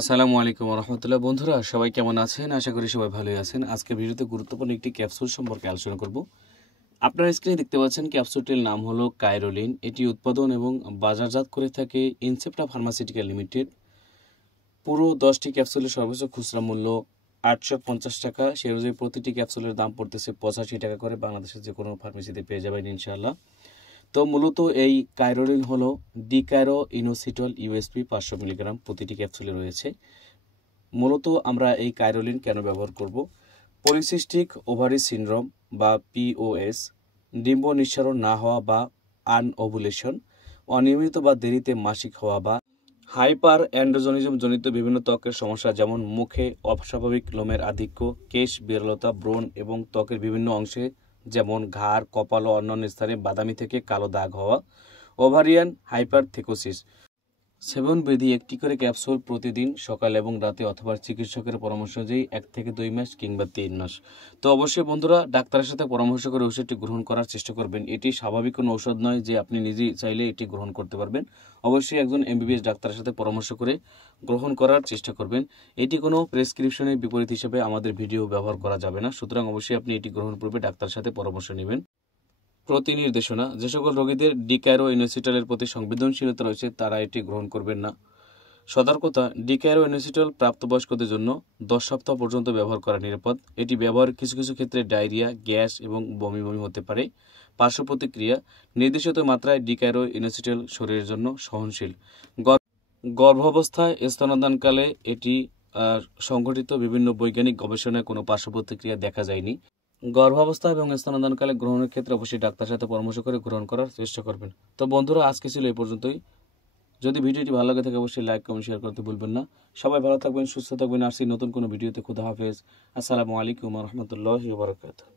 আসসালামু আলাইকুম রহমতুল্লাহ। বন্ধুরা সবাই কেমন আছেন? আশা করি সবাই ভালোই আছেন। আজকে ভিডিওতে গুরুত্বপূর্ণ একটি ক্যাপসুল সম্পর্কে আলোচনা করব। আপনারা স্ক্রিনে দেখতে পাচ্ছেন ক্যাপসুলটির নাম হলো কাইরোলিন। এটি উৎপাদন এবং বাজারজাত করে থাকে ইনসেপ্টা ফার্মাসিউটিক্যাল লিমিটেড। পুরো 10টি ক্যাপসুলের সর্বোচ্চ খুচরা মূল্য 850 টাকা। সে অনুযায়ী প্রতিটি ক্যাপসুলের দাম পড়তেছে 85 টাকা করে। বাংলাদেশের যে কোনো ফার্মেসিতে পেয়ে যাবেন ইনশাআল্লাহ। তো মূলত এই কাইরোলিন হলো ডিকাইরো ইনোসিটল ইউএসপি 500 মিলিগ্রাম প্রতিটি ক্যাপসুলে রয়েছে। মূলত আমরা এই কাইরোলিন কেন ব্যবহার করব? পলিসিস্টিক ওভারি সিনড্রোম বা পিওএস, ডিম্ব নিঃসরণ না হওয়া বা আনওভুলেশন, অনিয়মিত বা দেরিতে মাসিক হওয়া বা হাইপার অ্যান্ড্রোজেনিজম জনিত বিভিন্ন ত্বকের সমস্যা যেমন মুখে অস্বাভাবিক লোমের আধিক্য, কেশ বিরলতা, ব্রণ এবং ত্বকের বিভিন্ন অংশে যেমন ঘাড়, কপাল ও অন্যান্য স্থানে বাদামি থেকে কালো দাগ হওয়া, ওভারিয়ান হাইপারথিকোসিস। সেবন বিধি: একটি করে ক্যাপসুল প্রতিদিন সকাল এবং রাতে অথবা চিকিৎসকের পরামর্শ অনুযায়ী 1 থেকে 2 মাস কিংবা 3 মাস। তো অবশ্যই বন্ধুরা ডাক্তারের সাথে পরামর্শ করে ওষুধটি গ্রহণ করার চেষ্টা করবেন। এটি স্বাভাবিক কোনো ঔষধ নয় যে আপনি নিজেই চাইলে এটি গ্রহণ করতে পারবেন। অবশ্যই একজন এমবিবিএস ডাক্তারের সাথে পরামর্শ করে গ্রহণ করার চেষ্টা করবেন। এটি কোনো প্রেসক্রিপশনের বিপরীত হিসেবে আমাদের ভিডিও ব্যবহার করা যাবে না। সুতরাং অবশ্যই আপনি এটি গ্রহণ পূর্বে ডাক্তারের সাথে পরামর্শ নেবেন। প্রতি নির্দেশনা: যে সকল রোগীদের ডিকাইরো ইনোসিটলের প্রতি সংবেদনশীলতা রয়েছে তারা এটি গ্রহণ করবেন না। সতর্কতা: ডিকাইরো ইনোসিটল প্রাপ্তবয়স্কদের জন্য 10 সপ্তাহ পর্যন্ত ব্যবহার করা নিরাপদ। এটি ব্যবহার কিছু কিছু ক্ষেত্রে ডায়রিয়া, গ্যাস এবং বমি বমি হতে পারে। পার্শ্ব প্রতিক্রিয়া: নির্দেশিত মাত্রায় ডিকাইরো ইনোসিটল শরীরের জন্য সহনশীল। গর্ভাবস্থায় স্তন্যদানকালে এটি সংঘটিত বিভিন্ন বৈজ্ঞানিক গবেষণায় কোনো পার্শ্ব প্রতিক্রিয়া দেখা যায়নি। গর্ভাবস্থা এবং স্তন্যদানকালে গ্রহণের ক্ষেত্রে অবশ্যই ডাক্তারের সাথে পরামর্শ করে গ্রহণ করার চেষ্টা করবেন। তো বন্ধুরা আজকে ছিল এই পর্যন্তই। যদি ভিডিওটি ভালো লাগে থাকে অবশ্যই লাইক কমেন্ট শেয়ার করতে ভুলবেন না। সবাই ভালো থাকবেন, সুস্থ থাকবেন। আসছি নতুন কোনো ভিডিওতে। খুদা হাফেজ। আসসালামু আলাইকুম রহমতুল্লাহি ওয়া বারাকাতুহু।